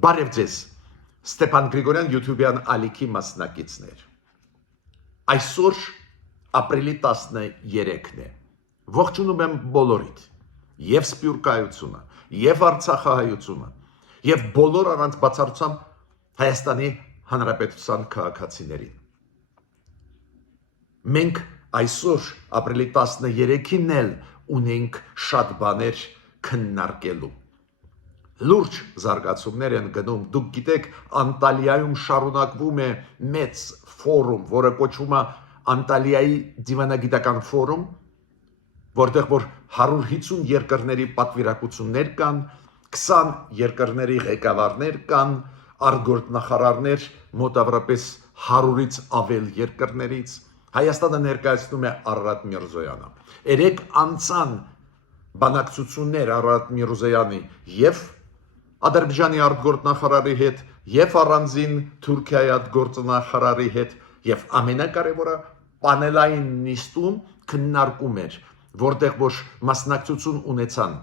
Բարև ձեզ, Ստեփան Գրիգորյան YouTube-յան ալիքի մասնակիցներ։ Այսօր ապրիլի 13-ն է։ Ողջունում եմ բոլորիդ, եւ Սփյուռքայությունը, եւ Արցախահայությունը, եւ բոլոր առանց բացառության Հայաստանի Հանրապետության քաղաքացիներին։ Մենք այսօր ապրիլի 13-ին էլ ունենք շատ բաներ քննարկելու։ Լուրջ զարգացումներ են գնում, դուք գիտեք, Անտալիայում շարունակվում է մեծ ֆորում, որը կոչվում է Անտալիայի դիվանագիտական ֆորում, որտեղ որ 150 երկրների պատվիրակություններ կան, 20 երկրների ղեկավարներ կան, արտգործնախարարներ մոտավորապես 100-ից ավել երկրներից։ Հայաստանը ներկայացնում է Արարատ Միրզոյանը։ Երեք անցան բանակցություններ Արարատ Միրզոյանի եւ Ադրբեջանի արտգործնախարարի հետ եւ առանձին Թուրքիայի արտգործնախարարի հետ եւ ամենակարևորը պանելային նիստում քննարկում էր, որտեղ որ մասնակցություն ունեցան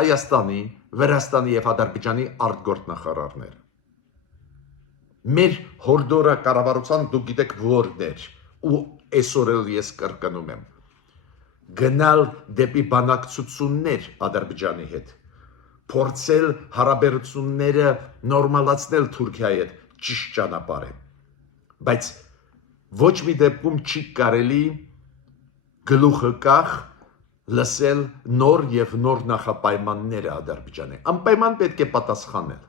Հայաստանի, Վրաստանի եւ Ադրբեջանի արտգործնախարարներ։ Մեր հորդորը կառավարության դուք գիտեք որներ ու այսօր էլ ես կրկնում եմ գնալ դեպի բանակցություններ Ադրբեջանի հետ փորձել հարաբերությունները նորմալացնել Թուրքիայի հետ ճիշտ ճանապարհ է բայց ոչ մի դեպքում չի կարելի գլուխը կախ լսել նոր եւ նոր նախապայմանները Ադրբեջանի անպայման պետք է պատասխանել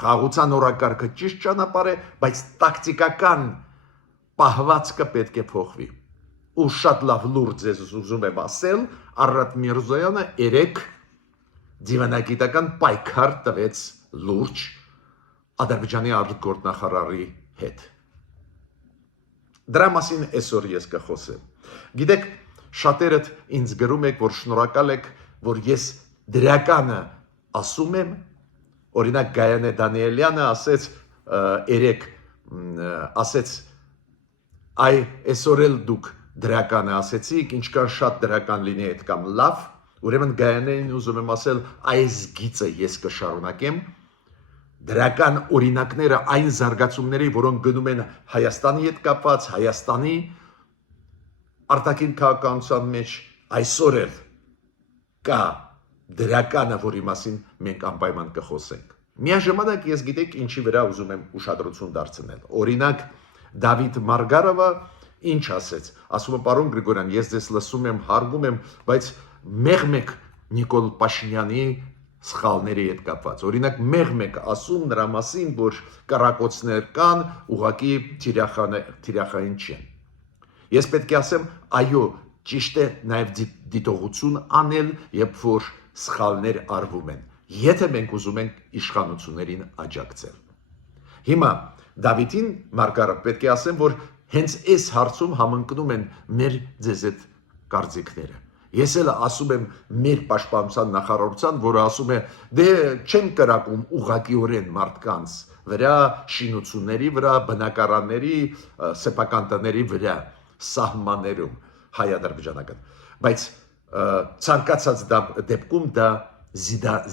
խաղաղության օրակարգը ճիշտ ճանապարհ է բայց տակտիկական պահվածքը պետք է փոխվի ու շատ լավ լուրջ ձեզ ուզում եմ ասել Արարատ Միրզոյանը երեք դիվանագիտական պայքար տվեց լուրջ Ադրբեջանի արտգործնախարարի հետ։ Դրա մասին այսօր ես կխոսեմ։ Գիտեք, շատերդ ինձ գրում եք, որ շնորհակալ եք, որ ես դրականը ասում եմ, օրինակ Գայանե Դանիելյանը ասեց երեք ասեց այ այսօր էլ դուք դրականը ասեցիք, ինչքան շատ դրական լինի այդ կամ լավ Ուրեմն Գայանեին ուզում եմ ասել այս գիծը ես կշարունակեմ դրական օրինակները այն զարգացումների, որոնք գնում են Հայաստանի հետ կապված, Հայաստանի արտաքին քաղաքականության մեջ այսօր էլ կա դրականը, որի մասին մենք անպայման կխոսենք։ Միաժամանակ ես գիտեք ինչի վրա ուզում եմ ուշադրություն դարձնել։ Օրինակ Դավիթ Մարգարովը ինչ ասեց։ Ասում է պարոն Գրիգորյան, ես ձեզ լսում եմ, հարգում եմ, բայց մեկ Նիկոլ Փաշինյանի սխալների հետ կապված։ Օրինակ մեկ ասում նրա մասին, որ կառակոցներ կան, ուղղակի թիրախային չեն։ Ես պետք է ասեմ, այո, ճիշտ է նաև դիտողություն անել, երբ որ սխալներ արվում են։ Եթե մենք ուզում ենք իշխանություններին աջակցել։ Հիմա Դավիթին Մարգարով պետք է ասեմ, որ հենց այս հարցում համընկնում են մեր ձեզ այդ կարծիքները։ Ես էլ ասում եմ մեր պաշտպանության նախարարության, որը ասում է դե չեն կրակում ուղղակիորեն մարդկանց վրա, շինությունների վրա, բնակարանների, սեփական տների վրա, սահմաններում հայ-ադրբեջանական։ Բայց ցանկացած դեպքում դա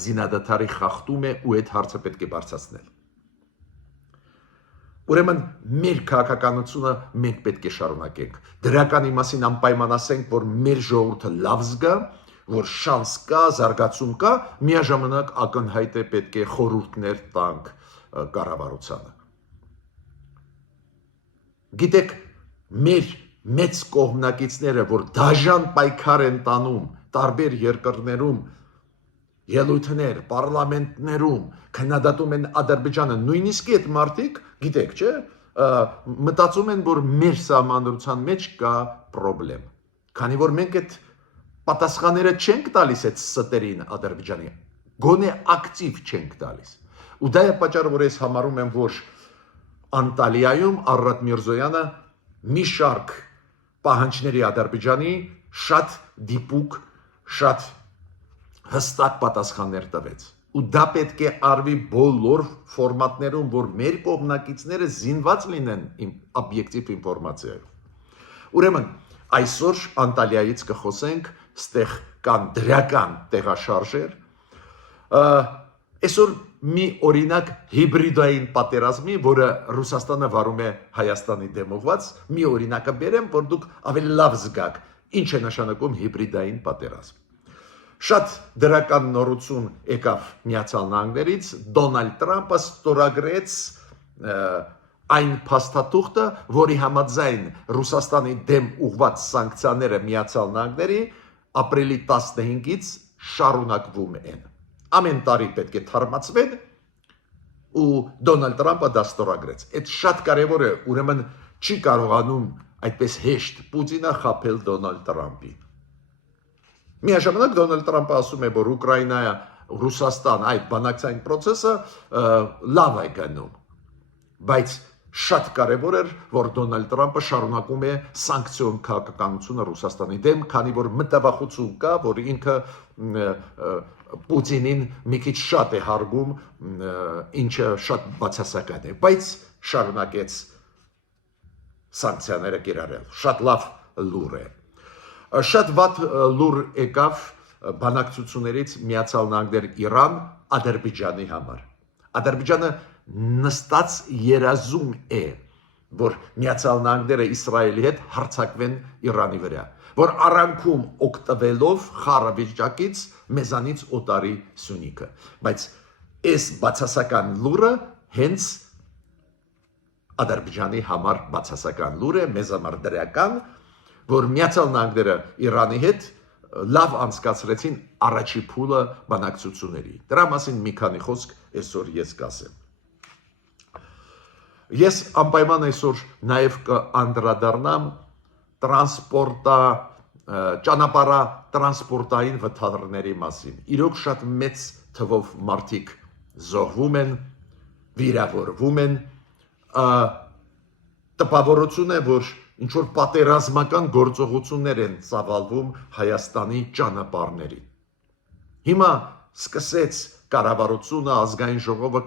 զինադադարի խախտում է ու այդ հարցը պետք է բարձրացնել։ Ուրեմն մեր քաղաքականությունը մենք պետք է շարունակենք։ Դրականի մասին անպայման ասենք, որ մեր ժողովուրդը լավ զգա, որ շանս կա, զարգացում կա, միաժամանակ ակնհայտ է պետք է խորհուրդներ տանք կառավարությանը։ Գիտեք, մեր մեծ կողմնակիցները, որ դաժան պայքար են տանում տարբեր երկրներում, ելույթներ, պարլամենտներում քննադատում են Ադրբեջանը, նույնիսկ այդ մարդիկ, գիտեք, չէ, մտածում են, որ մեր սահմանադրության մեջ կա խնդրեմ։ Քանի որ մենք այդ պատասխանները չենք տալիս այդ ստերին Ադրբեջանի, գոնե ակտիվ չենք տալիս։ Ու դա է պատճառը, որ ես համարում եմ, որ Անտալիայում Արարատ Միրզոյանը մի շարք պահանջների Ադրբեջանի շատ դիպուկ, շատ հստակ պատասխաններ տվեց ու դա պետք է արվի բոլոր ֆորմատներում, որ մեր կողմնակիցները զինված լինեն օբյեկտիվ ինֆորմացիայով։ Ուրեմն այսօր Անտալիայից կխոսենք, ստեղ կան դրական տեղաշարժեր։ Այսօր մի օրինակ հիբրիդային պատերազմի, որը Ռուսաստանը վարում է Հայաստանի դեմ ուղված, մի օրինակը բերեմ, որ դուք ավելի լավ զգաք, ինչ է նշանակում հիբրիդային պատերազմ։ Շատ դրական նորություն եկավ Միացյալ Նահանգներից, Դոնալդ Տրամպը ստորագրեց այն փաստաթուղթը, որի համաձայն Ռուսաստանի դեմ ուղված սանկցիաները Միացյալ Նահանգների ապրիլի 15-ից շարունակվում են։ Ամեն տարի պետք է թարմացվեն ու Դոնալդ Տրամպը դա ստորագրեց։ Այդ շատ կարևոր է, ուրեմն չի կարողանում այդպես հեշտ Պուտինը խաբել Դոնալդ Տրամպին։ Միաժամանակ Դոնալդ Տրամպը ասում է, որ Ուկրաինայը, Ռուսաստան այդ բանակցային process-ը լավ է գնում, բայց շատ կարևոր էր, որ Դոնալդ Տրամպը շարունակում է սանկցիոն քաղաքականությունը Ռուսաստանի դեմ, քանի որ մտավախություն կա, որ ինքը Պուտինին մի քիչ շատ է հարգում, ինչը շատ բացասական է, բայց շարունակեց սանկցիաները կիրառել։ Շատ լավ լուր է։ Շատ վատ լուր եկավ բանակցություններից Միացյալ Նահանգներ Իրան Ադրբեջանի համար։ Ադրբեջանը նստած երազում է, որ Միացյալ Նահանգները Իսրայելի հետ հարձակվեն Իրանի վրա, որ առանքում օգտվելով խառը վիճակից մեզանից օտարի Սյունիքը, բայց այս բացասական լուրը հենց Ադրբեջանի համար բացասական լուր է, մեզ համար դրական, որ Միացյալ Նահանգները Իրանի հետ լավ անցկացրեցին առաջի փուլը բանակցությունների։ Դրա մասին մի քանի խոսք այսօր ես կասեմ։ Ես անպայման այսօր նաև կանդրադառնամ ճանապարհա տրանսպորտային վթարների մասին։ Իրոք շատ մեծ թվով մարդիկ զոհվում են, վիրավորվում են, տպավորություն է, որ ինչ որ պատերազմական գործողություններ են ծավալվում Հայաստանի ճանապարհներին։ Հիմա սկսեց կառավարությունը, ազգային ժողովը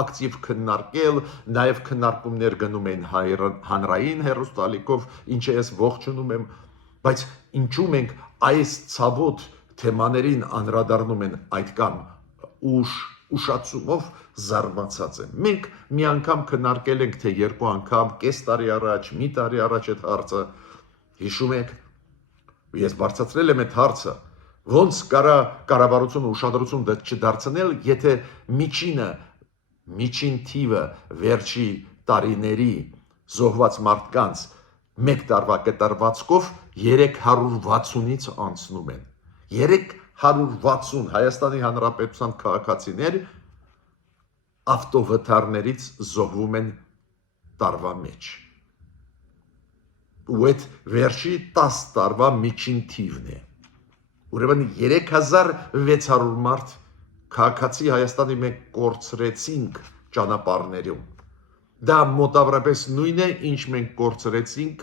ակտիվ քննարկել, նաև քննարկումներ գնում են հանրային հեռուստալիքով, ինչը ես ողջունում եմ, բայց ինչու մենք այս ցավոտ թեմաներին անդրադառնում են այդքան ուշացումով զարմացած եմ։ Մենք մի անգամ քննարկել ենք, թե երկու անգամ, կես տարի առաջ, մի տարի առաջ այդ հարցը, հիշում եք, ես բարձրացրել եմ այդ հարցը, ոնց կարա կառավարությունը ուշադրություն չդարձնել, եթե միջին թիվը վերջի տարիների զոհված մարդկանց մեկ տարվա կտրվածքով 360-ից անցնում են։ 360 Հայաստանի Հանրապետության քաղաքացիներ ավտովթարներից զոհվում են տարվա մեջ։ Ու այդ վերջի 10 տարվա միջին թիվն է։ Ուրեմն 3600 մարդ քաղաքացի Հայաստանի մենք կորցրեցինք ճանապարհներում։ Դա մոտավորապես նույնն է, ինչ մենք կորցրեցինք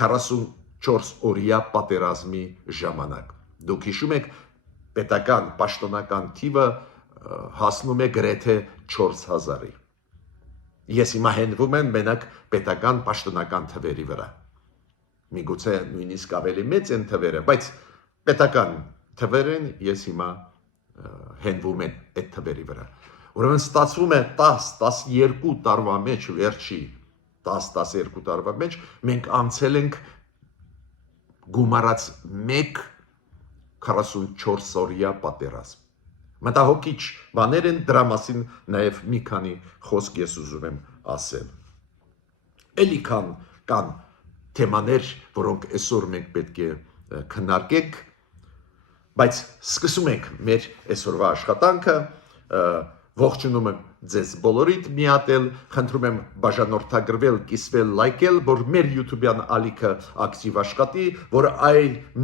44 օրյա պատերազմի ժամանակ։ Դուք հիշում եք, պետական պաշտոնական թիվը հասնում է գրեթե 4000-ի։ Ես հիմա հենվում եմ մենակ պետական պաշտոնական թվերի վրա։ Միգուցե նույնիսկ ավելի մեծ են թվերը, բայց պետական թվերն ես հիմա հենվում եմ այդ թվերի վրա։ Ուրեմն ստացվում է 10-12 տարվա մեջ, վերջի 10-12 տարվա մեջ մենք անցել ենք գումարած 44 օրյա պատերազմ։ Մտահոգիչ բաներ են, դրա մասին նաև մի քանի խոսք ես ուզում եմ ասել։ Էլի կան թեմաներ, որոնք այսօր մենք պետք է քննարկենք, բայց սկսում ենք մեր այսօրվա աշխատանքը, ողջունում եմ ձեզ բոլորիդ միատել, խնդրում եմ բաժանորդագրվել, կիսվել, լայքել, որ մեր YouTube-յան ալիքը ակտիվ աշխատի, որ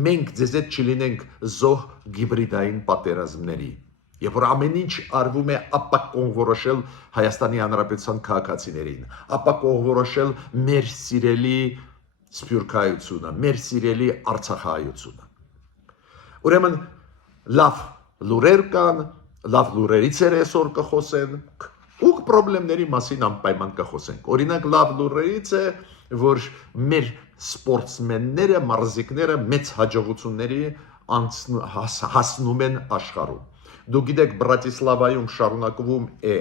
մենք ձեզ հետ չլինենք զոհ հիբրիդային պատերազմների։ Երբ որ ամեն ինչ արվում է ապակոն որոշել Հայաստանի Հանրապետության քաղաքացիներին, ապակոն որոշել մեր սիրելի սփյուռքայությունը, մեր սիրելի արցախայությունը։ Ուրեմն լավ լուրեր կան, լավ լուրերից էր այսօր կխոսենք, ու խնդիրների մասին անպայման կխոսենք։ Օրինակ լավ լուրերից է, որ մեր սպորտսմենները, մարզիկները մեծ հաջողությունների հասնում են աշխարհում։ Դու գիտեք, Բրատիսլավայում շարունակվում է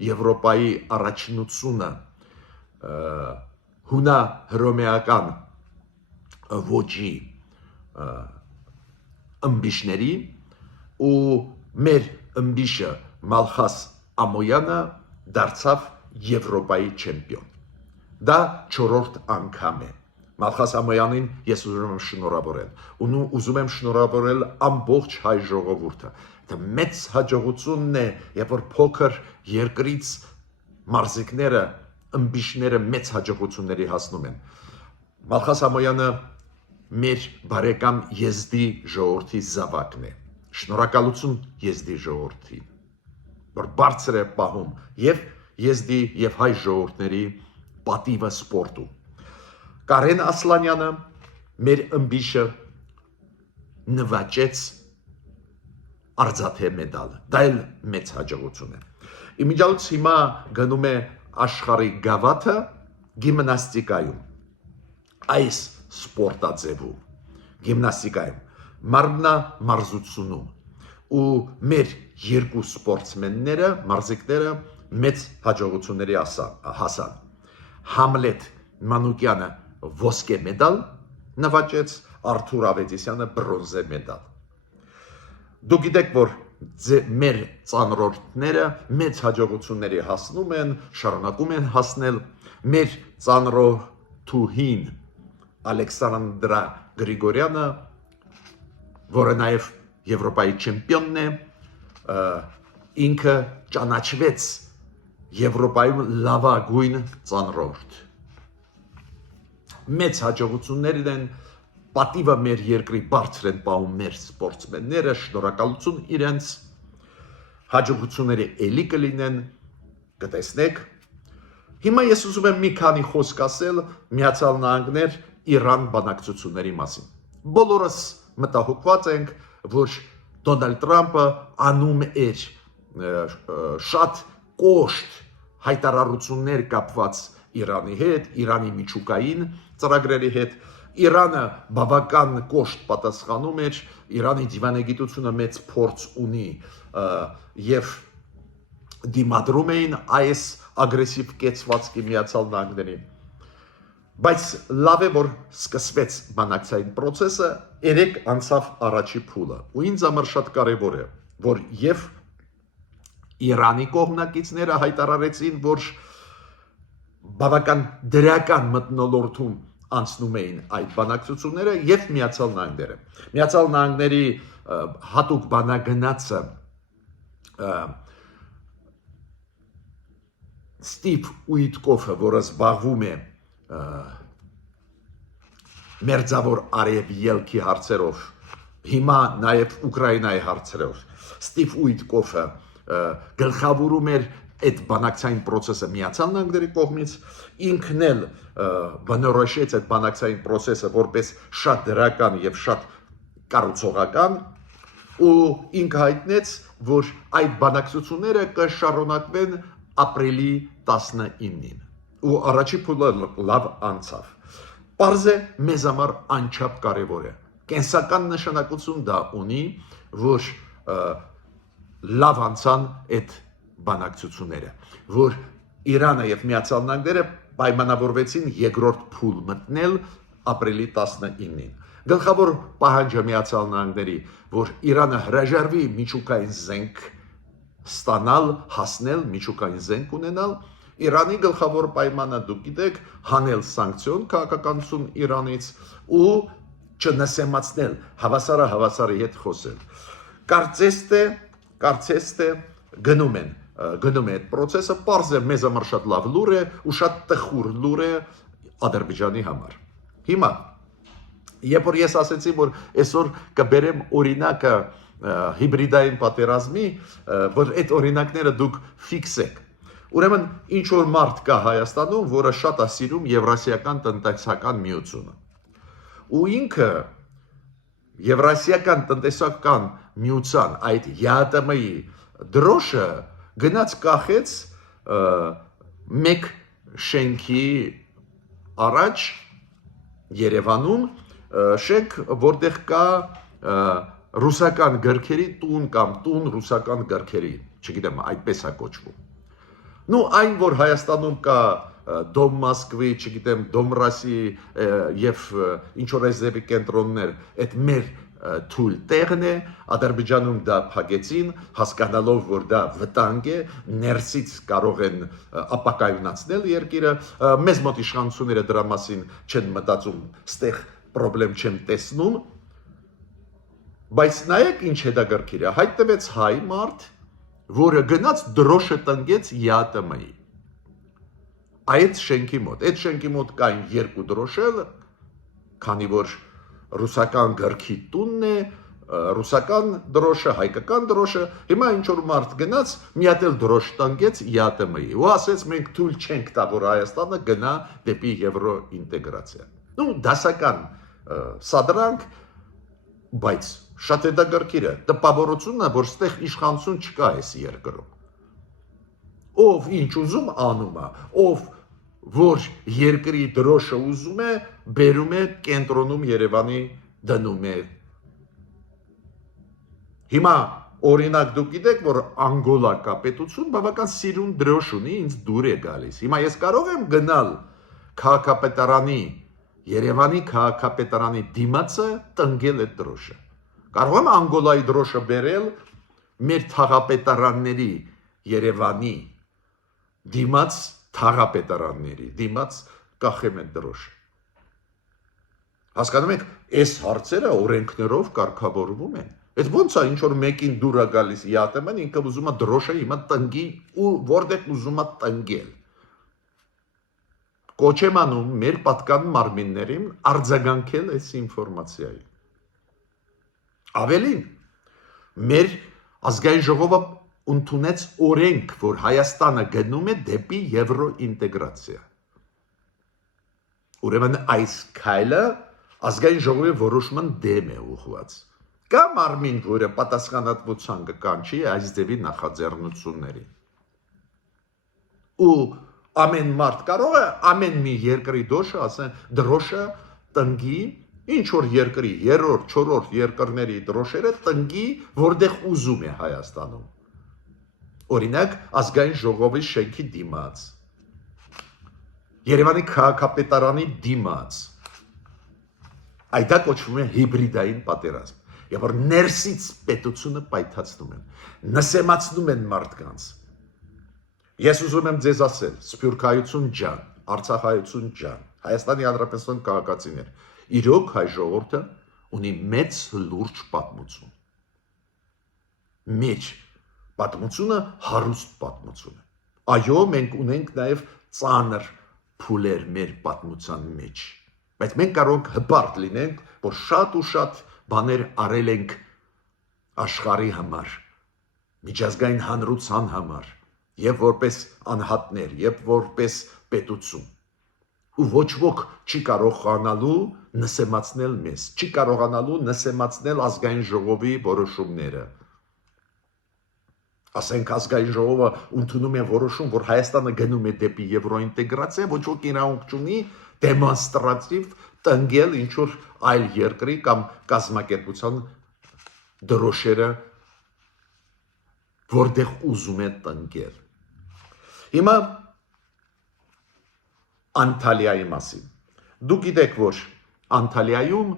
Եվրոպայի առաջնությունը հունա-հռոմեական ոճի ըմբիշների ու մեր ըմբիշը Մալխաս Ամոյանը դարձավ Եվրոպայի չեմպիոն։ Դա 4-րդ անգամ է։ Մալխաս Ամոյանին ես ուզում եմ շնորհավորել։ Ուզում եմ շնորհավորել ամբողջ հայ ժողովուրդը։ Դա մեծ հաջողությունն է, երբ որ փոքր երկրից մարզիկները, ըմբիշները մեծ հաջողությունների հասնում են։ Մալխաս Ամոյանը մեր բարեկամ Եզդի ժողովրդի զավակն է։ Շնորհակալություն Եզդի ժողովրդին, որ բարձր է պահում եւ Եզդի եւ հայ ժողովուրդների պատիվը սպորտում։ Կարեն Ասլանյանը մեր ըմբիշը նվաճեց արծաթե մեդալ։ Դա էլ մեծ հաջողություն է։ Իմիջիայլոց հիմա գնում է աշխարհի գավաթը գիմնաստիկայում։ Այս սպորտաձևում, գիմնաստիկայում, մարմնամարզությունում ու մեր երկու սպորտսմենները, մարզիկները մեծ հաջողությունների հասան։ Համլետ Մանուկյանը ոսկե մեդալ նվաճեց, Արթուր Ավետիսյանը բրոնզե մեդալ։ Դուք գիտեք, որ մեր ծանրորդները մեծ հաջողությունների հասնում են, շարունակում են հասնել։ Մեր ծանրորդուհին Ալեքսանդրա Գրիգորյանը, որը նաև Եվրոպայի չեմպիոնն է, ինքը ճանաչվեց Եվրոպայում լավագույն ծանրորդ։ Մեծ հաջողություններն են, պատիվը մեր երկրի բարձր են պահում մեր սպորտսմենները, շնորհակալություն իրենց, հաջողությունները էլի կլինեն, կտեսնեք։ Հիմա ես ուզում եմ մի քանի խոսք ասել Միացյալ Նահանգներ Իրան բանակցությունների մասին։ Բոլորս մտահոգված ենք, որ Դոնալդ Թրամփը անում էր շատ կոշտ հայտարարություններ կապված Իրանի հետ, Իրանի միջուկային ծրագրերի հետ։ Իրանը բավական կոշտ պատասխանում էր, Իրանի դիվանագիտությունը մեծ փորձ ունի եւ դիմադրում էին այս ագրեսիվ կեցվածքի Միացյալ Նահանգներին։ Բայց լավ է, որ սկսվեց բանակցային process-ը, երեք անցավ առաջի փուլը։ Ու ինձ համար շատ կարևոր է, որ եւ Իրանի կողմնակիցները հայտարարեցին, որ բավական դրական մթնոլորտում անցնում էին այդ բանակցությունները եւ Միացյալ Նահանգները։ Միացյալ Նահանգների հատուկ բանագնացը Ստիվ Ուիտկոֆը, որը զբաղվում է մերձավոր արևելքի հարցերով, հիմա նաև Ուկրաինայի հարցերով, Ստիվ Ուիտկոֆը գլխավորում էր այդ բանակցային process-ը Միացյալ Նահանգների կողմից, ինքն էլ բնորոշեց այդ բանակցային process-ը որպես շատ դրական եւ շատ կառուցողական, ու ինքը հայտնեց, որ այդ բանակցությունները կշարունակվեն ապրիլի 19-ին, ու առաջի փուլը լավ անցավ։ Պարզ է, մեզ համար անչափ կարևոր է։ Կենսական նշանակություն դա ունի, որ լավ անցան այդ բանակցությունները, որ Իրանը եւ Միացյալ Նահանգները պայմանավորվեցին երկրորդ փուլ մտնել ապրիլի 19-ին։ Գլխավոր պահանջը Միացյալ Նահանգների, որ Իրանը հրաժարվի միջուկային զենք ստանալ, հասնել միջուկային զենք ունենալ, Իրանի գլխավոր պայմանը դուք գիտեք, հանել սանկցիոն քաղաքականություն Իրանից ու չնսեմացնել, հավասարը հավասարի հետ խոսել։ Կարծես թե գնում է այդ process-ը, պարզ է, մեզ համար շատ լավ լուր է ու շատ տխուր լուր է Ադրբեջանի համար։ Հիմա, երբ որ ես ասեցի, որ այսօր կբերեմ օրինակը հիբրիդային պատերազմի, որ այդ օրինակները դուք ֆիքսեք։ Ուրեմն ինչ որ մարդ կա Հայաստանում, որը շատ է սիրում Եվրասիական տնտեսական միությունը։ Ու ինքը Եվրասիական տնտեսական միության այդ ԵԱՏՄ-ի դրոշը գնաց կախեց մեկ շենքի առաջ Երևանում, շենք, որտեղ կա ռուսական գրքերի տուն կամ տուն ռուսական գրքերի, չգիտեմ, այդպես է կոչվում։ Նու այն, որ Հայաստանում կա Դոմ Մոսկվի, չգիտեմ, Դոմ Ռասի եւ ինչ որ էզեբի կենտրոններ, այդ մեր թույլ տեղն է, Ադրբեջանում դա փակեցին, հասկանալով, որ դա վտանգ է, ներսից կարող են ապակայունացնել երկիրը, մեզ մոտ իշխանությունները դրա մասին չեն մտածում, ստեղ պրոբլեմ չեն տեսնում, բայց նայեք ինչ հետաքրքիր է, հայտնվեց հայ մարդ, որը գնաց դրոշը տնկեց ԵԱՏՄ-ի։ Այդ շենքի մոտ կային երկու դրոշել, քանի որ ռուսական գրքի տունն է, ռուսական դրոշը, հայկական դրոշը, հիմա ինչ որ մարդ գնաց, մի հատ էլ դրոշ տնկեց ԵԱՏՄ-ի, ու ասեց մենք թույլ չենք տա, որ Հայաստանը գնա դեպի եվրո ինտեգրացիա։ Նու դասական սադրանք, բայց շատ հետաքրքիր է, տպավորությունն է, որ ստեղ իշխանություն չկա այս երկրում։ Ով ինչ ուզում անում է, ով որ երկրի դրոշը ուզում է, բերում է կենտրոնում Երևանի դնում է։ Հիմա օրինակ դուք գիտեք, որ Անգոլա կա պետություն, բավական սիրուն դրոշ ունի, ինձ դուր է գալիս։ Հիմա ես կարող եմ գնալ քաղաքապետարանի, Երևանի քաղաքապետարանի դիմացը տնկել այդ դրոշը։ Կարող եմ Անգոլայի դրոշը բերել մեր թաղապետարանների Երևանի դիմաց թաղապետարանների դիմաց կախեմ այդ դրոշը։ Հասկանում եք, այս հարցերը օրենքներով կարգավորվում են։ Այդ ոնց է ինչ որ մեկին դուր է գալիս ԵԱՏՄ-ն, ինքը ուզում է դրոշը հիմա տնկի ու որտեղ ուզում է տնկել։ Կոչ եմ անում մեր պատկան մարմիններին արձագանքել այս ինֆորմացիային։ Ավելին, մեր ազգային ժողովը ընդունեց օրենք, որ Հայաստանը գնում է դեպի եվրո ինտեգրացիա։ Ուրեմն այս քայլը ազգային ժողովի որոշման դեմ է ուղղված։ Կա մարմին, որը պատասխանատվության կկանչի այս ձևի նախաձեռնությունների։ Ու ամեն մարդ կարող է ամեն մի երկրի դրոշը տնկի, ինչ որ երկրի 3-րդ, 4-րդ երկրների դրոշերը տնկի, որտեղ ուզում է Հայաստանում։ Օրինակ, ազգային ժողովի շենքի դիմաց, Երևանի քաղաքապետարանի դիմաց։ Այդ կոչվում է հիբրիդային պատերազմ։ Եվ որ ներսից պետությունը պայթացնում են, նսեմացնում են մարդկանց։ Ես ուզում եմ ձեզ ասել, Սփյուռքայություն ջան, Արցախայություն ջան, Հայաստանի Հանրապետության քաղաքացիներ, իրոք հայ ժողովուրդը ունի մեծ լուրջ պատմություն։ Մեծ պատմությունը հարուստ պատմություն է։ Այո, մենք ունենք նաև ծանր փուլեր մեր պատմության մեջ, բայց մենք կարող ենք հպարտ լինենք, որ շատ ու շատ բաներ արել ենք աշխարհի համար, միջազգային հանրության համար, եւ որպես անհատներ, եւ որպես պետություն։ Ու ոչ ոք չի կարողանալու նսեմացնել մեզ, չի կարողանալու նսեմացնել ազգային ժողովի որոշումները։ Ասենք ազգային ժողովը ընդունում է որոշում, որ Հայաստանը գնում է դեպի եվրոինտեգրացիա, ոչ ոք իրավունք չունի դեմոնստրատիվ տնկել ինչ որ այլ երկրի կամ կազմակերպության դրոշերը, որտեղ ուզում է տնկել։ Հիմա Անտալիայի մասին։ Դուք գիտեք, որ Անտալիայում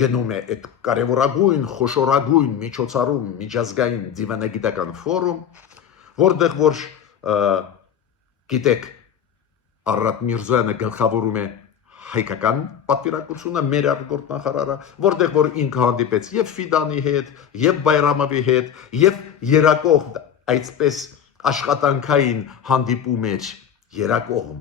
գնում է այդ կարևորագույն, խոշորագույն միջոցառում միջազգային դիվանագիտական ֆորում, որտեղ որ գիտեք Արարատ Միրզոյանը գլխավորում է հայկական պատվիրակությունը, մեր արտգործնախարարը, որտեղ որ ինքը հանդիպեց եւ Ֆիդանի հետ, եւ Բայրամովի հետ, եւ երակող այսպես աշխատանքային հանդիպում էր երակողում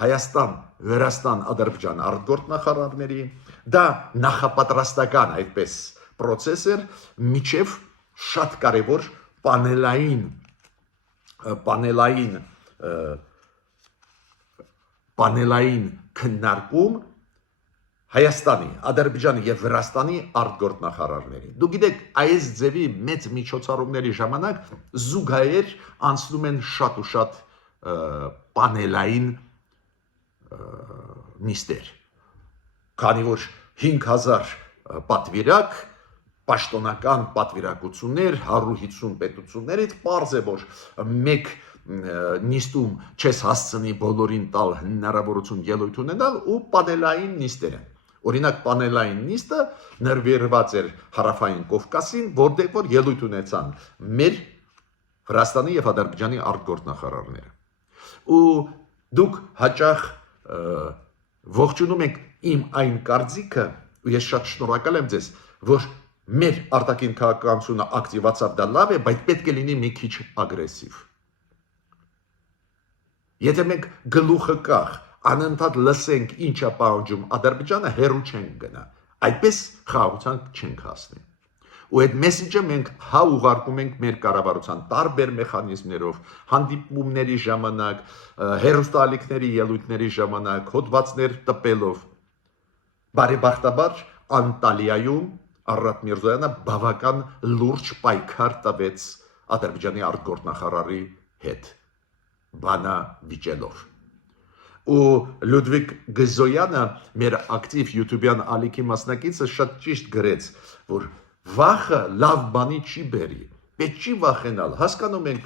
Հայաստան, Վրաստան, Ադրբեջան արտգործնախարարների, դա նախապատրաստական այդպես process էր, միջև շատ կարևոր պանելային քննարկում Հայաստանի, Ադրբեջանի եւ Վրաստանի արտգործնախարարների։ Դուք գիտեք, այս ձևի մեծ միջոցառումների ժամանակ զուգահեռ անցնում են շատ ու շատ պանելային նիստեր, քանի որ 5000 պատվիրակ պաշտոնական պատվիրակություններ 150 պետություններից պարզ է որ մեկ նիստում չես հասցնի բոլորին տալ հնարավորություն ելույթ ունենալ ու պանելային նիստեր են օրինակ պանելային նիստը նրվիրված էր հարավային Կովկասին որտեղ որ ելույթ ունեցան մեր Վրաստանի եւ Ադրբեջանի արտգործնախարարները ու դուք հաճախ ողջունում եք իմ այն կարծիքը ու ես շատ շնորհակալ եմ ձեզ որ մեր արտաքին քաղաքականությունը ակտիվացավ դա լավ է բայց պետք է լինի մի քիչ ագրեսիվ եթե մենք գլուխը կախ անընդհատ լսենք ինչա պահանջում Ադրբեջանը հերու չենք գնա այդպես խաղաղության չենք հասնի ու այդ մեսեջը մենք հա ուղարկում ենք մեր կառավարության տարբեր մեխանիզմներով հանդիպումների ժամանակ հերոստալիքների ելույթների ժամանակ հոդվածներ տպելով բարեբախտաբար Անտալիայում Արարատ Միրզոյանը բավական լուրջ պայքար տվեց Ադրբեջանի արտգործնախարարի հետ բանա վիճելով ու Լյուդվիգ Գզոյանը մեր ակտիվ YouTube-յան ալիքի մասնակիցը շատ ճիշտ գրեց որ վախը լավ բանի չի բերի պետք չի վախենալ հասկանում ենք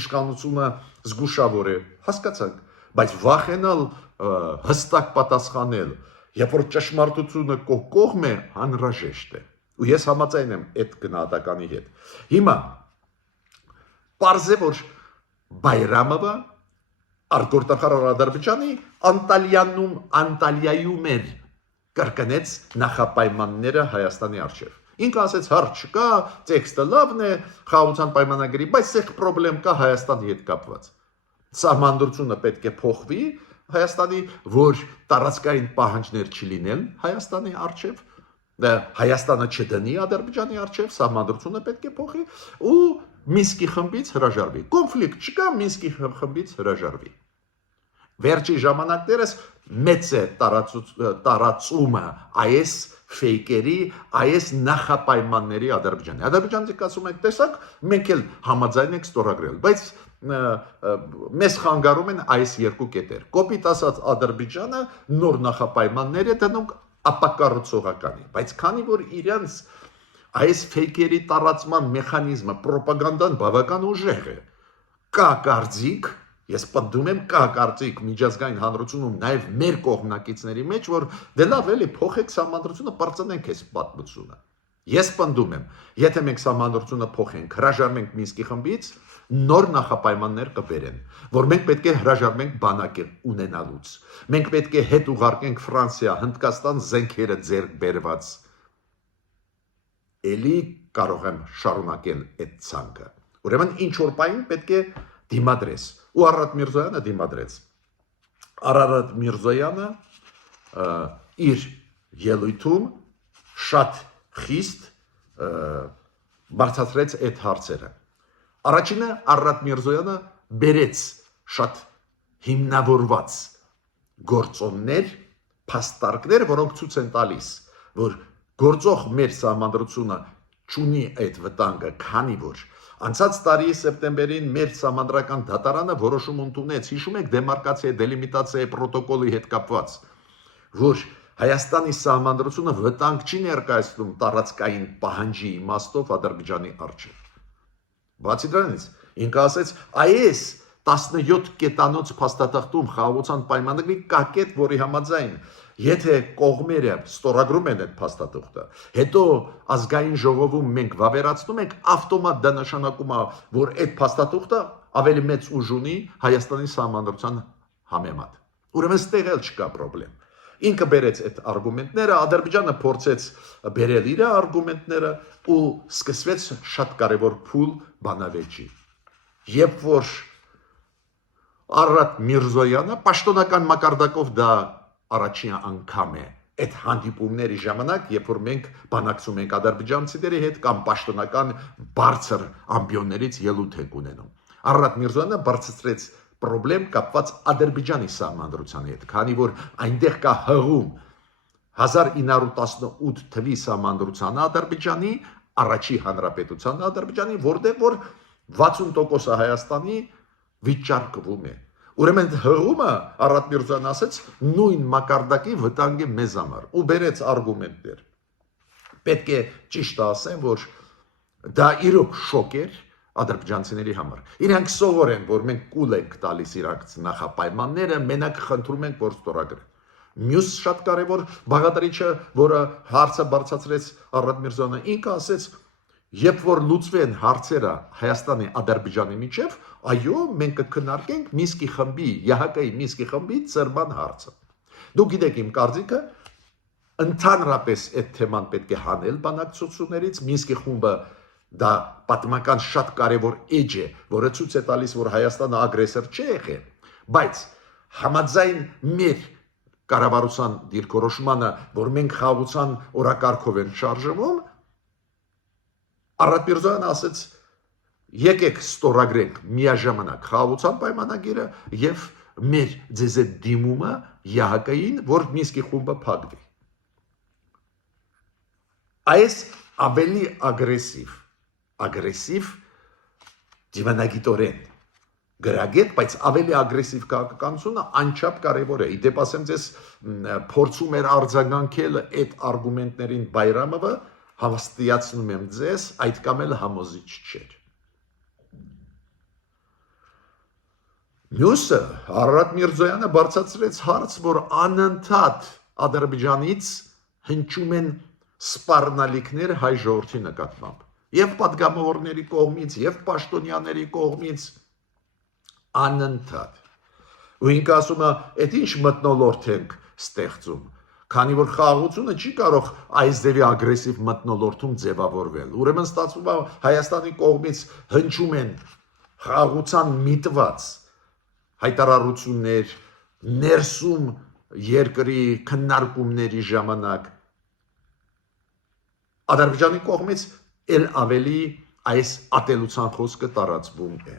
իշխանությունը զգուշավոր է հասկացանք բայց վախենալ հստակ պատասխանել երբ որ ճշմարտությունը կողմ է անհրաժեշտ է ու ես համաձայն եմ այդ գնահատականի հետ հիմա պարզ է որ Բայրամովը արտգործնախարար Ադրբեջանի Անտալիայում էր կրկնեց նախապայմանները Հայաստանի առջև Ինքը ասեց հարց չկա, տեքստը լավն է, խաղաղության պայմանագրի, բայց սեղ պրոբլեմ կա Հայաստանի հետ կապված։ Սահմանադրությունը պետք է փոխվի Հայաստանի, որ տարածքային պահանջներ չլինեն Հայաստանի առջև, Հայաստանը չդնի Ադրբեջանի առջև, սահմանադրությունը պետք է փոխի ու Մինսկի խմբից հրաժարվի։ Կոնֆլիկտ չկա, Մինսկի խմբից հրաժարվի։ Վերջի ժամանակներս մեծ է տարածումը այս ֆեյքերի, այս նախապայմանների Ադրբեջանի։ Ադրբեջանցիք ասում են, տեսակ, մենք էլ համաձայն ենք ստորագրել, բայց մեզ խանգարում են այս երկու կետեր։ Կոպիտ ասած Ադրբեջանը նոր նախապայմաններ է դնում ապակառուցողականի, բայց քանի որ իրանց այս ֆեյքերի տարածման մեխանիզմը պրոպագանդան բավական ուժեղ է։ Կա կարծիք Ես պնդում եմ կա կարծիք միջազգային հանրությունում նաև մեր կողմնակիցների մեջ, որ դե լավ էլի փոխեք սահմանադրությունը, բարձրացնենք այս պատմությունը։ Ես պնդում եմ, եթե մենք սահմանադրությունը փոխենք, հրաժարվենք Մինսկի խմբից, նոր նախապայմաններ կբերեն, որ մենք պետք է հրաժարվենք բանակը ունենալուց։ Մենք պետք է հետ ուղարկենք Ֆրանսիա, Հնդկաստան զենքերը ձեռք բերված։ Էլի կարող եմ շարունակել այդ ցանկը։ Ուրեմն ինչ որ բան պետք է դիմադրես ու Արարատ Միրզոյանը դիմադրեց Արարատ Միրզոյանը իր ելույթում շատ խիստ բարձրացրեց այդ հարցերը առաջինը Արարատ Միրզոյանը բերեց շատ հիմնավորված գործոններ փաստարկներ որոնք ցույց են տալիս որ գործող մեր սահմանադրությունը չունի այդ վտանգը քանի որ Անցած տարի սեպտեմբերին մեր սահմանադրական դատարանը որոշում ընդունեց, հիշում եք դեմարկացիա, դելիմիտացիա պրոտոկոլի հետ կապված, որ Հայաստանի սահմանադրությունը վտանգ չի ներկայացնում տարածքային պահանջի իմաստով Ադրբեջանի առջև։ Բացի դրանից, ինքը ասեց, այս 17 կետանոց փաստաթղթում խաղաղության պայմանագրի կա կետ, որի համաձայն Եթե կողմերը ստորագրում են այդ փաստաթղթը, հետո ազգային ժողովում մենք վավերացնում ենք, ավտոմատ դա նշանակում է, որ այդ փաստաթղթը ավելի մեծ ուժ ունի Հայաստանի սահմանադրության համեմատ։ Ուրեմն ստեղ էլ չկա խնդրեմ։ Ինքը բերեց այդ արգումենտները, Ադրբեջանը փորձեց բերել իր արգումենտները ու սկսվեց շատ կարևոր փուլ բանավեճի։ Երբ որ Արարատ Միրզոյանը պաշտոնական մակարդակով դա առաջին անգամ է այդ հանդիպումների ժամանակ, երբ որ մենք բանակցում ենք ադրբեջանցիների հետ կամ պաշտոնական բարձր ամբիոններից ելույթ ենք ունենում։ Արարատ Միրզոյանը բարձրացրեց խնդրեմ կապված Ադրբեջանի սահմանադրության հետ, քանի որ այնտեղ կա հղում 1918 թվականի սահմանադրության Ադրբեջանի, առաջի հանրապետության Ադրբեջանի, որտեղ որ 60% Հայաստանի վիճարկվում է։ Ուրեմն հղումը Արարատ Միրզոյանը ասեց նույն մակարդակի վտանգ է մեզ համար ու բերեց արգումենտներ։ Պետք է ճիշտ ասեմ, որ դա իրոք շոկ էր ադրբեջանցիների համար։ Իրանք սովոր են, որ մենք կուլ ենք տալիս իրանք նախապայմանները, մենակ խնդրում ենք, որ ստորագրեն։ Մյուս շատ կարևոր բաղադրիչը, որը հարցը բարձրացրեց Արարատ Միրզոյանը, ինքը ասեց, երբ որ լուծվեն հարցերը Հայաստանի Ադրբեջանի միջև, այո, մենք կքննարկենք Մինսկի խմբի, ԵՀԿ-ի Մինսկի խմբի ծրման հարցը։ Դուք գիտեք իմ կարծիքը, ընդհանրապես այդ թեման պետք է հանել բանակցություններից, Մինսկի խումբը դա պատմական շատ կարևոր էջ է, որը ցույց է տալիս, որ Հայաստանը ագրեսոր չի եղել, բայց համաձայն մեր կառավարության դիրքորոշմանը, որ մենք խաղաղության օրակարգով ենք շարժվում, Արարատ Միրզոյանը ասեց, եկեք ստորագրենք միաժամանակ խաղաղության պայմանագիրը եւ մեր ձեզ այդ դիմումը ԵՀԿ-ին, որ Մինսկի խումբը փակվի։ Այս ավելի ագրեսիվ դիվանագիտորեն գրագետ, բայց ավելի ագրեսիվ քաղաքականությունը անչափ կարևոր է։ Իդեպ ասեմ ձեզ, փորձում էր արձագանքել այդ արգումենտներին Բայրամովը, հավաստիացնում եմ ձեզ, այդ կամ էլ համոզիչ չէր։ Մյուսը Արարատ Միրզոյանը բարձրացրեց հարց, որ անընդհատ Ադրբեջանից հնչում են սպառնալիքներ հայ ժողովրդի նկատմամբ, եւ պատգամավորների կողմից, եւ պաշտոնյաների կողմից անընդհատ։ Ու ինքը ասում է, այդ ինչ մթնոլորտ ենք ստեղծում, քանի որ խաղաղությունը չի կարող այս ձևի ագրեսիվ մթնոլորտում ձևավորվել։ Ուրեմն ստացվում է Հայաստանի կողմից հնչում են խաղաղության միտված հայտարարություններ, ներսում երկրի քննարկումների ժամանակ, Ադրբեջանի կողմից էլ ավելի այս ատելության խոսքը տարածվում է։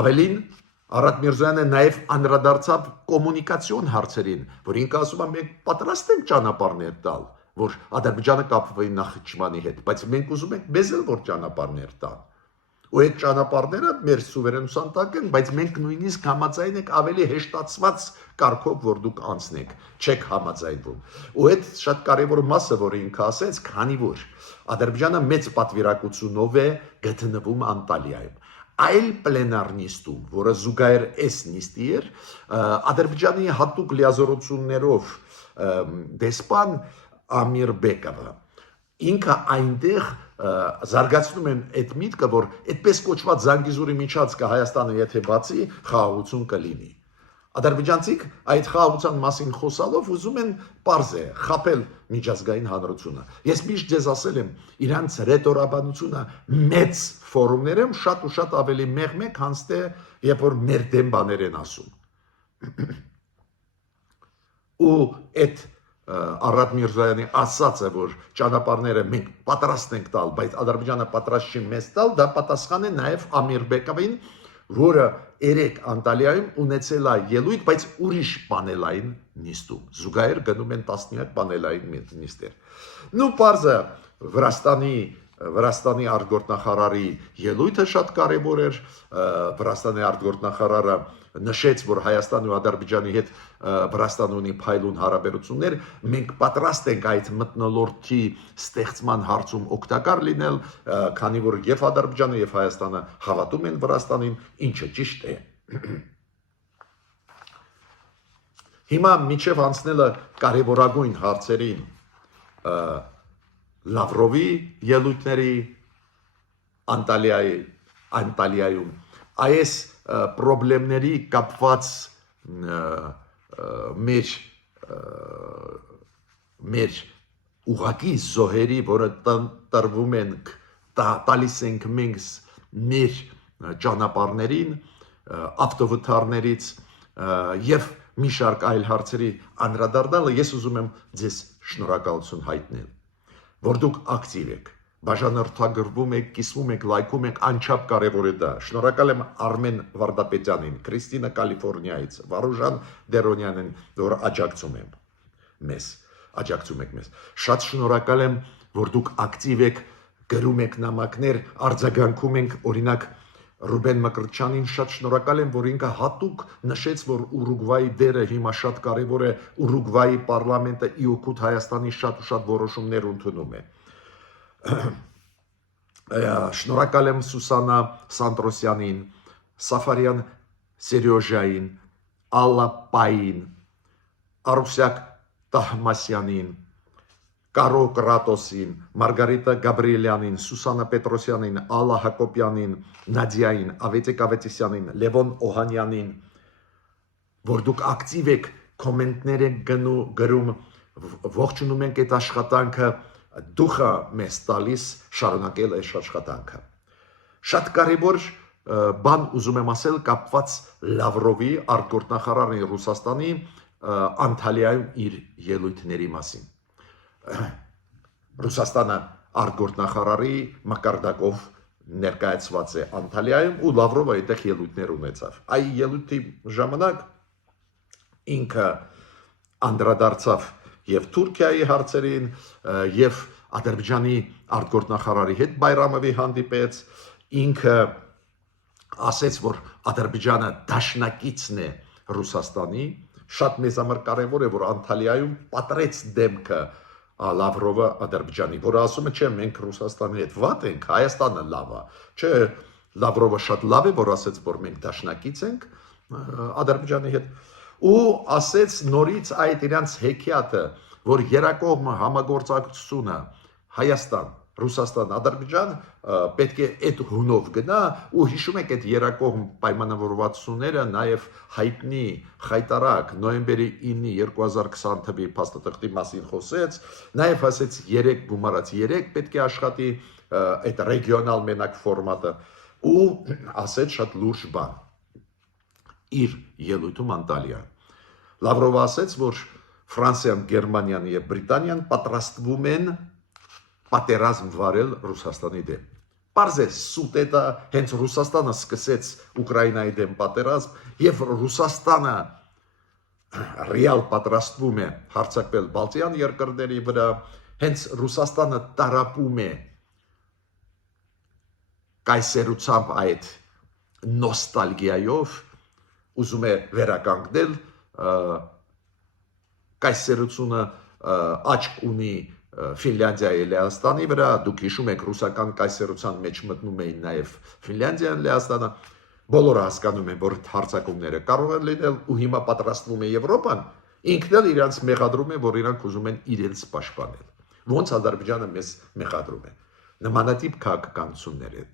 Ավելին, Արարատ Միրզոյանը նաև անդրադարձավ կոմունիկացիոն հարցերին, որ ինքը ասում է, մենք պատրաստ ենք ճանապարհներ տալ, որ Ադրբեջանը կապվի Նախիջևանի հետ, բայց մենք ուզում ենք մեզ էլ որ ճանապարհներ տան։ Ու այդ ճանապարհները մեր սուվերենության տակ են, բայց մենք նույնիսկ համաձայն ենք ավելի հեշտացված կարգով, որ դուք անցնեք, չեք համաձայնվում։ Ու այդ շատ կարևոր մասը, որ ինքը ասեց, քանի որ Ադրբեջանը մեծ պատվիրակությունով է գտնվում Անտալիայում։ Այլ պլենար նիստում, որը զուգահեռ էս նիստի էր, Ադրբեջանի հատուկ լիազորություններով դեսպան Ամիր Բեկովը ինքը այնտեղ զարգացնում են այդ միտքը, որ այդպես կոչված Զանգիզուրի միջանցքը Հայաստանը եթե բացի, խաղաղություն կլինի։ Ադրբեջանցիք այդ խաղաղության մասին խոսալով ուզում են պարզ է խաբել միջազգային հանրությունը։ Ես միշտ ձեզ ասել եմ, իրանց ռետորաբանությունը մեծ ֆորումներում շատ ու շատ ավելի մեղմ է, քան թե երբ որ մեր դեմ բաներ են ասում։ Ու այդ Արարատ Միրզոյանի ասածը, որ ճանապարհները մենք պատրաստ ենք տալ, բայց Ադրբեջանը պատրաստ չի մեզ տալ, դա պատասխան է նաև Ամիր Բեկովին, որը երեք Անտալիայում ունեցել է ելույթ, բայց ուրիշ պանելային նիստում։ Զուգահեռ գնում են տասնյակ պանելային նիստեր։ Նու պարզը Վրաստանի արտգործնախարարի ելույթը շատ կարևոր էր, Վրաստանի արտգործնախարարը նշեց, որ Հայաստանի ու Ադրբեջանի հետ Վրաստանը ունի փայլուն հարաբերություններ, մենք պատրաստ ենք այդ մթնոլորտի ստեղծման հարցում օգտակար լինել, քանի որ եւ Ադրբեջանը եւ Հայաստանը հավատում են Վրաստանին, ինչը ճիշտ է։ Հիմա միջև անցնելը կարևորագույն հարցերին Լավրովի ելույթների Անտալիայում այս պրոբլեմների կապված մեր ուղղակի զոհերի, որը տրվում ենք, տալիս ենք մենք մեր ճանապարհներին, ավտովթարներից եւ մի շարք այլ հարցերի անդրադառնալը, ես ուզում եմ ձեզ շնորհակալություն հայտնել, որ դուք ակտիվ եք, բաժանորդագրվում եք, կիսվում եք, լայքում եք, անչափ կարևոր է դա։ Շնորհակալ եմ Արմեն Վարդապետյանին, Քրիստինա Կալիֆոռնիայից, Վարուժան Դերոնյանին, որ աջակցում եք մեզ։ Շատ շնորհակալ եմ, որ դուք ակտիվ եք, գրում եք նամակներ, արձագանքում ենք, օրինակ Ռուբեն Մկրտչյանին շատ շնորհակալ եմ, որ ինքը հատուկ նշեց, որ Ուրուգվայի դերը հիմա շատ կարևոր է, Ուրուգվայի պարլամենտը ի օգուտ Հայաստանի շատ ու շատ որոշումներ ընդունում է։ Շնորհակալ եմ Սուսանա Սանտրոսյանին, Սաֆարյան Սերյոժային, Ալլա Պային, Արուսյակ Տահմասյանին, Կարո Կրատոսին, Մարգարիտա Գաբրիելյանին, Սուսանա Պետրոսյանին, Ալլա Հակոբյանին, Նադիային, Ավետիք Ավետիսյանին, Լևոն Օհանյանին, որ դուք ակտիվ եք, կոմենտներ եք գրում, ողջունում ենք այդ աշխատանքը, դուխը մեզ տալիս շարունակել այս աշխատանքը։ Շատ կարևոր բան ուզում եմ ասել կապված Լավրովի արտգործնախարարի Ռուսաստանի Անտալիայում իր ելույթների մասին։ Ռուսաստանը արտգործնախարարի մակարդակով ներկայացված է Անտալիայում ու Լավրովը այդտեղ ելույթներ ունեցավ։ Այս ելույթի ժամանակ ինքը անդրադարձավ եւ Թուրքիայի հարցերին եւ Ադրբեջանի արտգործնախարարի հետ Բայրամովի հանդիպեց, ինքը ասեց, որ Ադրբեջանը դաշնակիցն է Ռուսաստանի, շատ մեծ համար կարևոր է, որ Անտալիայում պատրեց դեմքը Լավրովը Ադրբեջանի, որ ասում է, չէ, մենք Ռուսաստանի հետ վատ ենք, Հայաստանը լավ է, չէ, Լավրովը շատ լավ է, որ ասեց, որ մենք դաշնակից ենք Ադրբեջանի հետ, ու ասեց նորից այդ իրանց հեքիաթը, որ երակողմ համագործակցությունը Հայաստան, Ռուսաստան, Ադրբեջան պետք է այդ հունով գնա ու հիշում եք այդ երակողմ պայմանավորվածությունները նաև հայտնի խայտարակ նոյեմբերի 9-ի 2020 թվականի փաստաթղթի մասին խոսեց, նաև ասեց 3 գումարած 3 պետք է աշխատի այդ ռեգիոնալ մենակ ֆորմատը ու ասեց շատ լուրջ բան իր ելույթում Անտալիա։ Լավրովը ասեց, որ Ֆրանսիան, Գերմանիան եւ Բրիտանիան պատրաստվում են պատերազմ վարել Ռուսաստանի դեմ։ Պարզ է սուտ է դա, հենց Ռուսաստանը սկսեց Ուկրաինայի դեմ պատերազմ եւ Ռուսաստանը ռեալ պատրաստվում է հարձակվել Բալտյան երկրների վրա, հենց Ռուսաստանը տարապում է կայսերությամբ այդ նոստալգիայով, ուզում է վերականգնել կայսերությունը աչք ունի Ֆինլանդիայի Լեհաստանի վրա, դուք հիշում եք ռուսական կայսերության մեջ մտնում էին նաև Ֆինլանդիան, Լեհաստանը, բոլորը հասկանում են, որ հարձակումները կարող են լինել ու հիմա պատրաստվում է Եվրոպան, ինքն էլ իրանց մեղադրում է, որ իրանք ուզում են իրենց պաշտպանել։ Ոնց Ադրբեջանը մեզ մեղադրում է։ Նմանատիպ քաղաքականություններ են։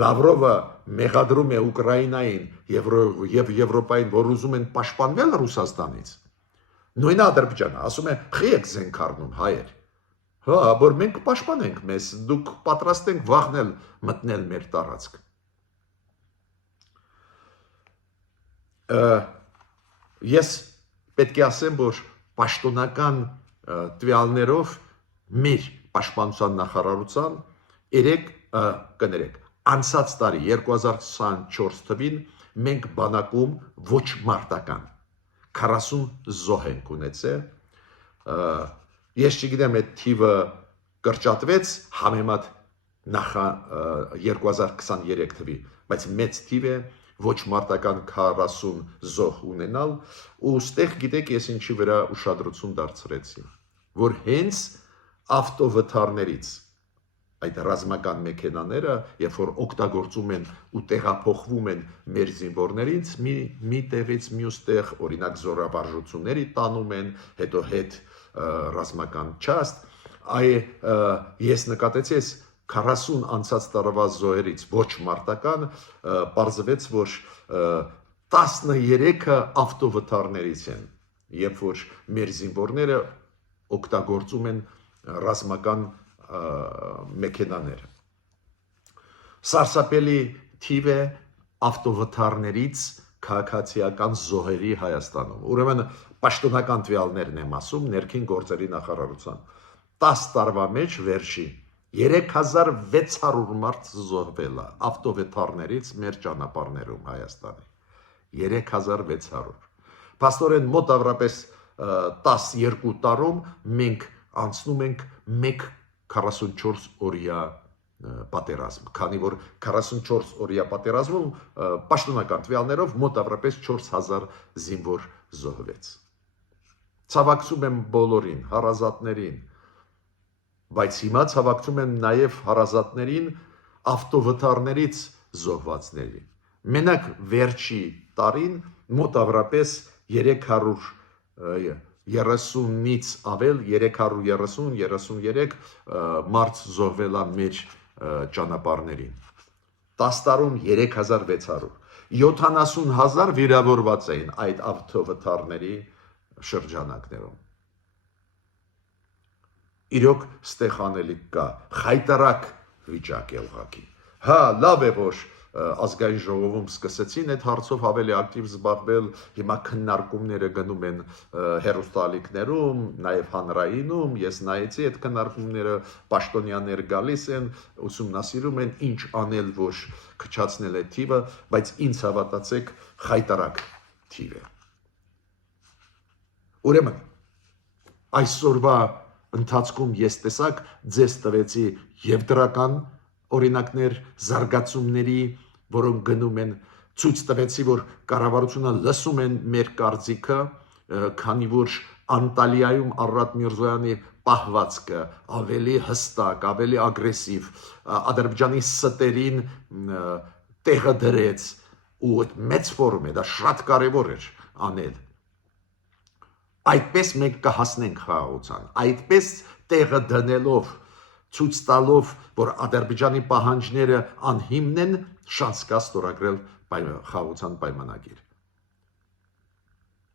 Լավրովը մեղադրում է Ուկրաինային եւ Եվրոպային, որ ուզում են պաշտպանվել Ռուսաստանից։ Նույնը Ադրբեջանը ասում է, «Խի եք զենք առնում հայեր»։ Հա, որ մենք կպաշտպանենք մեզ, դուք պատրաստ ենք վաղնել մտնել մեր տարածք։ Ես պետք է ասեմ, որ պաշտոնական տվյալներով մեր պաշտպանության նախարարության անցած տարի 2024 թվին մենք բանակում ոչ մարտական 40 զոհ ենք ունեցել, ես չգիտեմ այդ թիվը կրճատվեց համեմատ 2023 թվի, բայց մեծ թիվ է ոչ մարտական 40 զոհ ունենալ ու ստեղ գիտեք ես ինչի վրա ուշադրություն դարձրեցի, որ հենց ավտովթարներից այդ ռազմական մեքենաները, երբ որ օգտագործում են ու տեղափոխվում են մեր զինվորներից, մի տեղից մյուս տեղ, օրինակ զորավարժությունների տանում են, հետո հետ ռազմական չաստ, ես նկատեցի 40 անցած տարվա զոհերից ոչ մարտական, պարզվեց, որ 13-ը ավտովթարներից են, երբ որ մեր զինվորները օգտագործում են ռազմական մեքենաներ։ Սարսափելի թիվ է ավտովթարներից քաղաքացիական զոհերի Հայաստանում։ Ուրեմն պաշտոնական տվյալներն եմ ասում ներքին գործերի նախարարության։ 10 տարվա մեջ վերջի 3600 մարդ զոհվել է ավտովթարներից մեր ճանապարհներում Հայաստանի։ 3600։ Փաստորեն մոտ ավրապես 12 տարում մենք անցնում ենք 1 44 օրյա պատերազմ, քանի որ 44 օրյա պատերազմում պաշտոնական տվյալներով մոտավորապես 4000 զինվոր զոհվեց։ Ցավակցում եմ բոլորին, հարազատներին, բայց հիմա ցավակցում եմ նաև հարազատներին ավտովթարներից զոհվածներին։ Մենակ վերջի տարին մոտավորապես 330-ից ավել 333 մարդ զոհվել է մեր ճանապարհներին։ 10 տարում 3600, 70,000 վիրավորված էին այդ ավտովթարների շրջանակներում։ Իրոք ստեղ անելիք կա, խայտարակ վիճակ է ուղղակի։ Հա, լավ է, որ ազգային ժողովում սկսեցին այդ հարցով ավելի ակտիվ զբաղվել, հիմա քննարկումները գնում են հեռուստաալիքներում, նաև հանրայինում, ես նայեցի այդ քննարկումները, պաշտոնյաներ գալիս են, ուսումնասիրում են ինչ անել, որ քչացնել է թիվը, բայց ինձ հավատացեք, խայտարակ թիվ է։ Ուրեմն, այսօրվա ընթացքում ես տեսակ ձեզ տվեցի եւ դրական օրինակներ զարգացումների, որոնք գնում են, ցույց տվեցի, որ կառավարությունը լսում են մեր կարծիքը, քանի որ Անտալիայում Արարատ Միրզոյանի պահվածքը ավելի հստակ, ավելի ագրեսիվ, Ադրբեջանի ստերին տեղը դրեց ու այդ մեծ ֆորում է, դա շատ կարևոր էր անել։ Այդպես մենք կհասնենք խաղաղության, այդպես տեղը դնելով, ցույց տալով, որ Ադրբեջանի պահանջները անհիմն են, շանս կա ստորագրել խաղաղության պայմանագիր։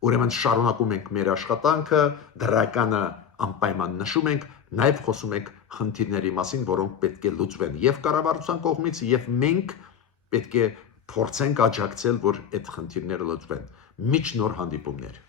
Ուրեմն շարունակում ենք մեր աշխատանքը, դրականը անպայման նշում ենք, նաև խոսում ենք խնդիրների մասին, որոնք պետք է լուծվեն եւ կառավարության կողմից, եւ մենք պետք է փորձենք աջակցել, որ այդ խնդիրները լուծվեն։ Միջ նոր հանդիպումներ։